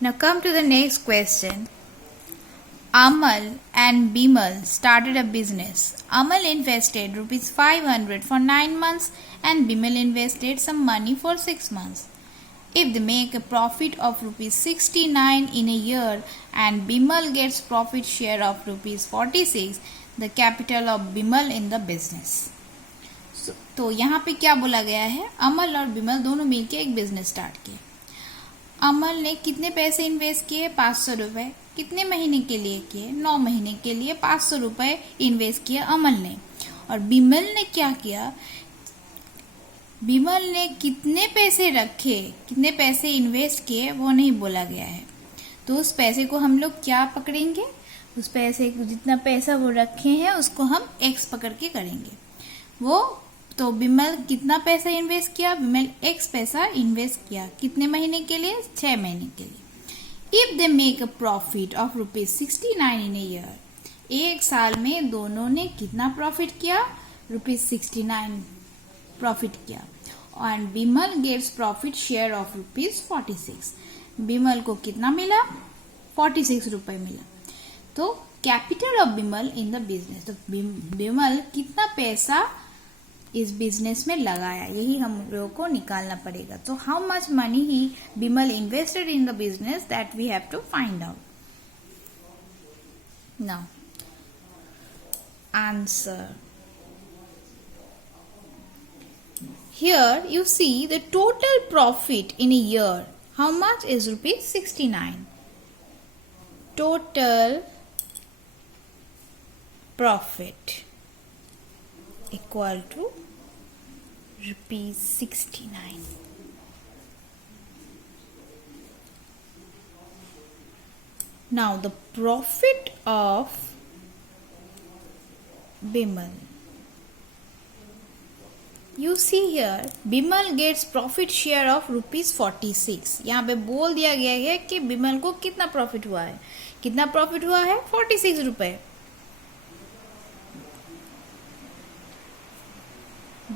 Now come to the next question. Amal and Bimal started a business. Amal invested rupees 500 for 9 months and Bimal invested some money for 6 months. If they make a profit of rupees 69 in a year and Bimal gets profit share of rupees 46, the capital of Bimal in the business. तो यहाँ पे क्या बोला गया है, अमल और बिमल दोनों मिलके एक बिजनेस स्टार्ट किया. अमल ने कितने पैसे इन्वेस्ट किए? 500 रुपए. कितने महीने के लिए किए? 9 महीने के लिए 500 रुपए इन्वेस्ट किया अमल ने. और बिमल ने क्या किया? बिमल ने कितने पैसे रखे, कितने पैसे इन्वेस्ट किए वो नहीं बोला गया है. तो उस पैसे को हम लोग क्या पकड़ेंगे? उस पैसे को, जितना पैसा वो रखे हैं उसको हम एक्स पकड़ के करेंगे. वो तो बिमल कितना पैसा इन्वेस्ट किया? बिमल एक्स पैसा इन्वेस्ट किया. कितने महीने के लिए? 6 महीने के लिए. If they make a profit of rupees 69 in a year, एक साल में दोनों ने कितना प्रॉफिट किया? रुपीज 69 प्रॉफिट किया. And Bimal gets profit share of rupees 46. Bimal को कितना मिला? 46 रुपए मिला. तो capital of Bimal in the business, तो बिमल कितना पैसा इस बिजनेस में लगाया, यही हम लोगों को निकालना पड़ेगा. तो how much money he Bimal invested in the business, that we have to find out. Now answer. Here you see the total profit in a year. How much is rupees 69? Total profit equal to rupees 69. Now the profit of Bimal. You see here, Bimal gets profit share of rupees 46. यहाँ पे बोल दिया गया है कि बिमल को कितना profit हुआ है. कितना प्रॉफिट हुआ है? 46 रुपए.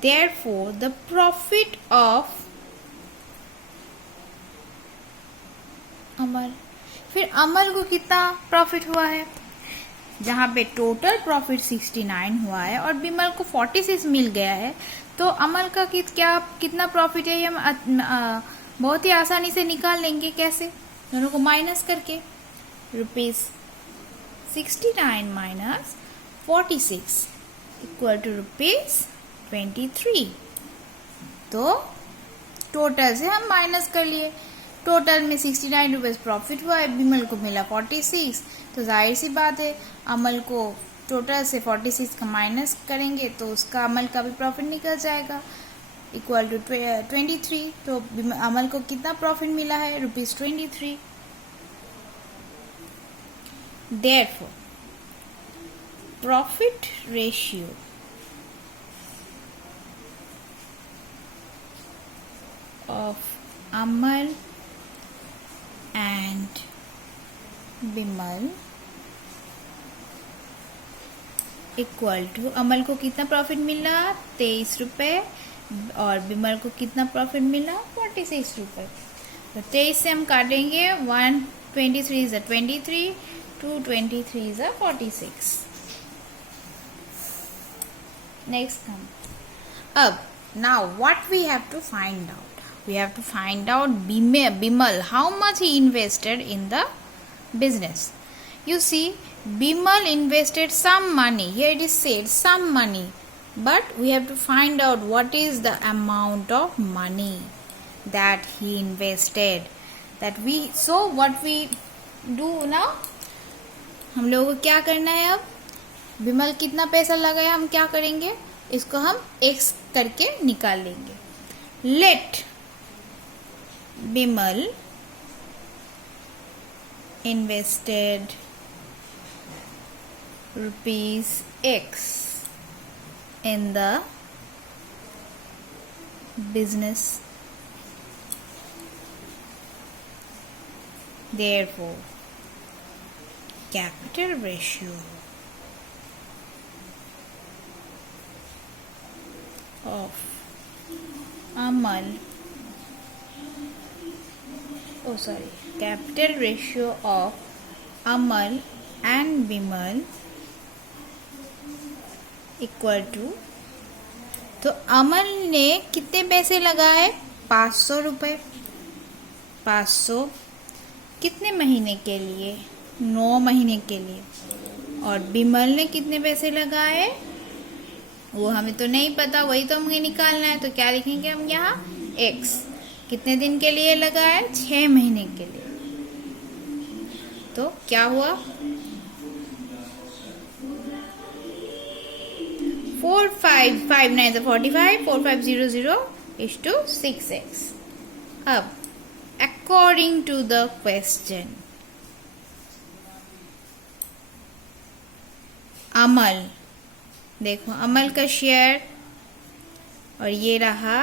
Therefore, the profit of अमल. फिर अमल को कितना प्रॉफिट हुआ है? जहाँ पे टोटल प्रॉफिट 69 हुआ है और बिमल को 46 मिल गया है, तो अमल का कितना प्रॉफिट है हम बहुत ही आसानी से निकाल लेंगे. कैसे? दोनों को माइनस करके. Rupees 69 minus 46 equal to rupees 23. तो टोटल से हम माइनस कर लिए. टोटल में 69 रुपीज प्रॉफिट हुआ है, बिमल को मिला 46. तो जाहिर सी बात है, अमल को टोटल से 46 का माइनस करेंगे तो उसका अमल का भी प्रॉफिट निकल जाएगा, इक्वल टू 23. तो अमल को कितना प्रॉफिट मिला है? Rupees 23. Therefore, profit ratio of Amal and Bimal equal to, Amal को कितना प्रॉफिट मिला? 23 रुपए. और बिमल को कितना प्रॉफिट मिला? 46 रुपए. तो 23 से हम काटेंगे. 123 इज 23, 223 इज 46. Next come. अब now what we have to find out? We have to find out Bimal, how much he invested in the business. You see, Bimal invested some money. Here it is said some money. But we have to find out what is the amount of money that he invested. So what we do now? हम लोगों को क्या करना है अब? बिमल कितना पैसा लगाया हम क्या करेंगे? इसको हम x करके निकाल लेंगे. Let Bimal invested rupees X in the business. Therefore, capital ratio of Amal capital ratio of Amal and Vimal equal to, तो अमल ने कितने पैसे लगाए? 500 रुपये। 500 कितने महीने के लिए? 9 महीने के लिए। और विमल ने कितने पैसे लगाए? वो हमें तो नहीं पता, वही तो हमें निकालना है। तो क्या लिखेंगे हम यहाँ? x। कितने दिन के लिए लगाए? 6 महीने के लिए। तो क्या हुआ? 4 5 5 9 45, 4 5 0 0 is to 6x। अब according to the question, अमल, देखो अमल का शेयर और ये रहा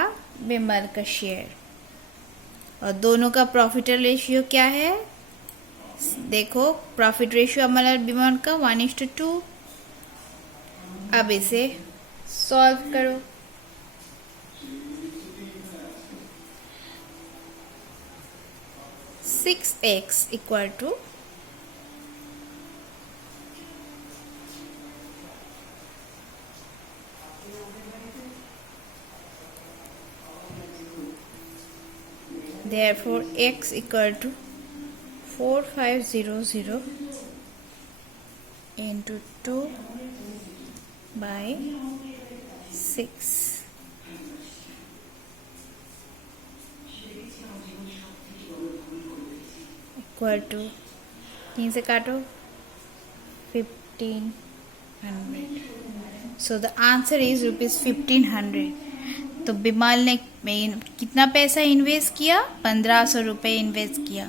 विमल का शेयर, और दोनों का प्रॉफिट रेशियो क्या है? देखो प्रॉफिट रेशियो अमल और विमल का 1:2। अब इसे सॉल्व करो। Six x equal to therefore x equal to 4500 into 2 by 6 equal to 3 से काटो 1500। so the answer is rupees 1500। तो विमल ने कितना पैसा इन्वेस्ट किया? 1500 रुपये इन्वेस्ट किया,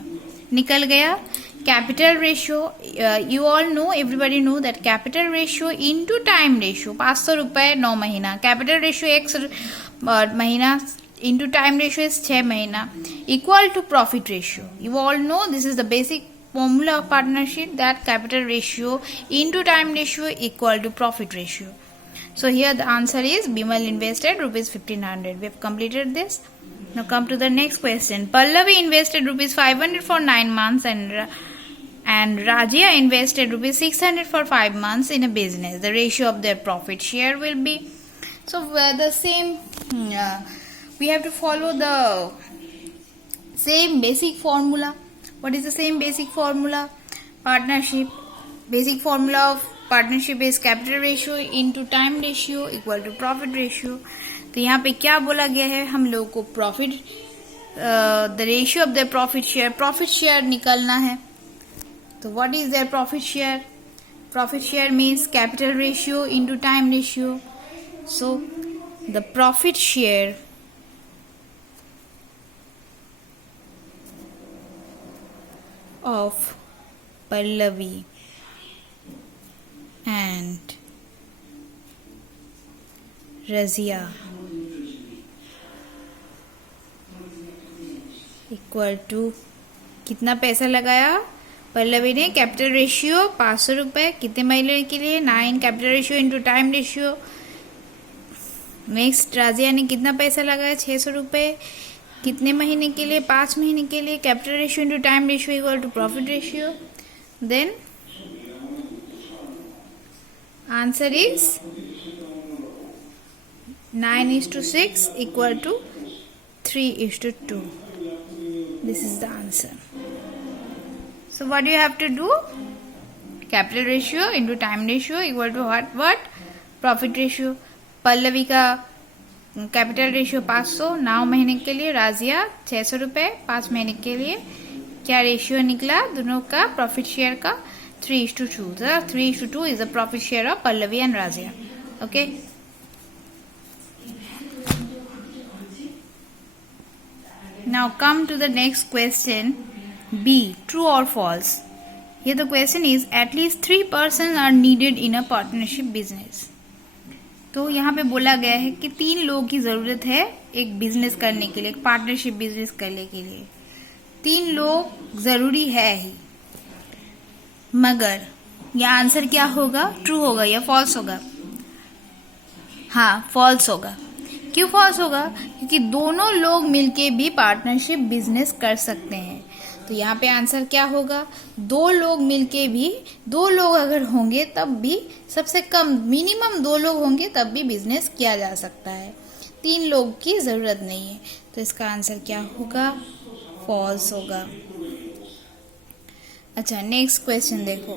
निकल गया। Capital ratio, you all know, everybody know that capital ratio into time ratio, 500 रुपये 9 महीना, कैपिटल रेशियो x महीना इनटू टाइम रेशियो इज 6 महीना, equal to profit ratio. You all know this is the basic formula of partnership, that capital ratio into time ratio equal to profit ratio. So here the answer is Bimal invested rupees 1500. We have completed this. Now come to the next question. Pallavi invested rupees 500 for 9 months and Rajya invested rupees 600 for 5 months in a business. The ratio of their profit share will be, so the same, we have to follow the same basic formula. What is the same basic formula? Partnership. Basic formula of partnership is capital ratio into time ratio equal to profit ratio. तो यहाँ पे क्या बोला गया है? हम लोगों को profit, the ratio of the profit share निकालना है। तो what is their profit share? Profit share means capital ratio into time ratio. So the profit share of Pallavi and Razia equal to, कितना पैसा लगाया पल्लवी ने? कैपिटल रेशियो 500 रुपये, कितने महीने के लिए? 9, capital ratio into time ratio. Next Razia ने कितना पैसा लगाया? 600 रुपये, कितने महीने के लिए? 5 महीने के लिए, capital ratio into time ratio equal to profit ratio. Then answer is 9:6 equal to 3:2। This is the answer. So what you have to do? Capital ratio into time ratio equal to what? Profit ratio. Pallavi का capital ratio 500 9 महीने के लिए, राजिया 600 रुपये 5 महीने के लिए। क्या ratio निकला दोनों का प्रॉफिट शेयर का? 3:2। 3:2 is the profit share of Pallavi and Razia. Okay, now come to the next question, B, true और false. Here the question is, at least 3 persons are needed in a partnership business. तो यहाँ पे बोला गया है कि 3 लोगों की जरूरत है एक बिजनेस करने के लिए, एक पार्टनरशिप बिजनेस करने के लिए 3 लोग जरूरी है ही। मगर यह आंसर क्या होगा? ट्रू होगा या फॉल्स होगा? हाँ, फॉल्स होगा। क्यों फॉल्स होगा? क्योंकि दोनों लोग मिलके भी पार्टनरशिप बिजनेस कर सकते हैं। तो यहाँ पे आंसर क्या होगा, 2 लोग मिलके भी, 2 लोग अगर होंगे तब भी, सबसे कम मिनिमम 2 लोग होंगे तब भी बिजनेस किया जा सकता है, 3 लोग की जरूरत नहीं है। तो इसका आंसर क्या होगा, फॉल्स होगा। अच्छा, नेक्स्ट क्वेश्चन देखो,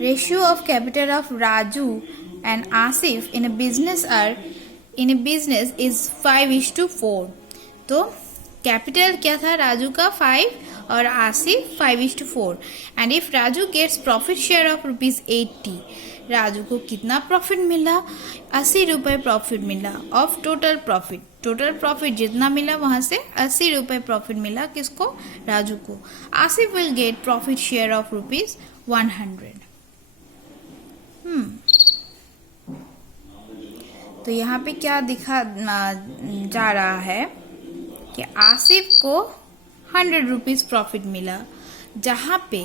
ratio of capital of Raju and Asif in a business is 5:4। तो कैपिटल क्या था राजू का 5 और Asif 5:4। And if Raju gets profit share of ₹80, Raju को कितना प्रॉफिट मिला, 80 रुपए प्रॉफिट मिला ऑफ टोटल प्रॉफिट। टोटल प्रॉफिट जितना मिला वहां से 80 रुपए प्रॉफिट मिला किसको, राजू को। Asif will get profit share of ₹100। तो यहाँ पे क्या दिखा जा रहा है कि आसिफ को 100 रुपीज प्रॉफिट मिला, जहाँ पे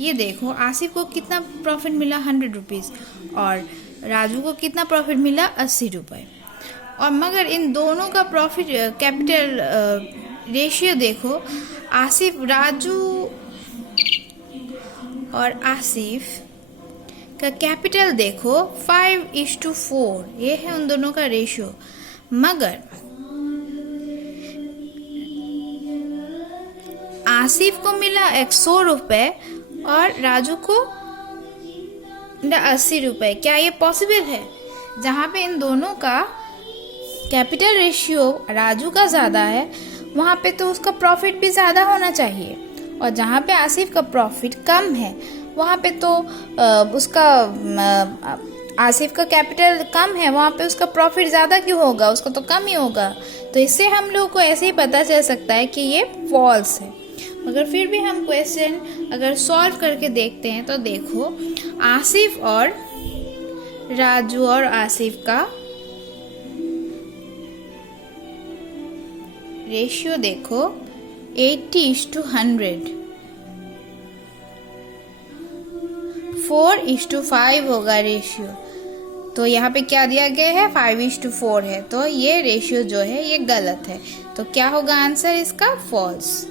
ये देखो आसिफ को कितना प्रॉफिट मिला 100 रुपीज और राजू को कितना प्रॉफिट मिला 80 रुपए। और मगर इन दोनों का प्रॉफिट कैपिटल रेशियो देखो, राजू और आसिफ का कैपिटल देखो 5:4, ये है उन दोनों का रेशियो। मगर आसिफ को मिला 100 रुपए और राजू को 80 रुपए। क्या ये पॉसिबल है? जहाँ पे इन दोनों का कैपिटल रेशियो राजू का ज्यादा है, वहां पे तो उसका प्रॉफिट भी ज्यादा होना चाहिए, और जहाँ पे आसिफ का प्रॉफिट कम है वहां पे तो आसिफ का कैपिटल कम है, वहां पे उसका प्रॉफिट ज्यादा क्यों होगा, उसका तो कम ही होगा। तो इससे हम लोग को ऐसे ही पता चल सकता है कि ये फॉल्स है। मगर फिर भी हम क्वेश्चन अगर सॉल्व करके देखते हैं तो देखो, आसिफ और राजू और आसिफ का रेशियो देखो 80:100, 4:5 होगा रेशियो। तो यहाँ पे क्या दिया गया है 5:4 है, तो ये रेशियो जो है ये गलत है। तो क्या होगा आंसर इसका, फॉल्स।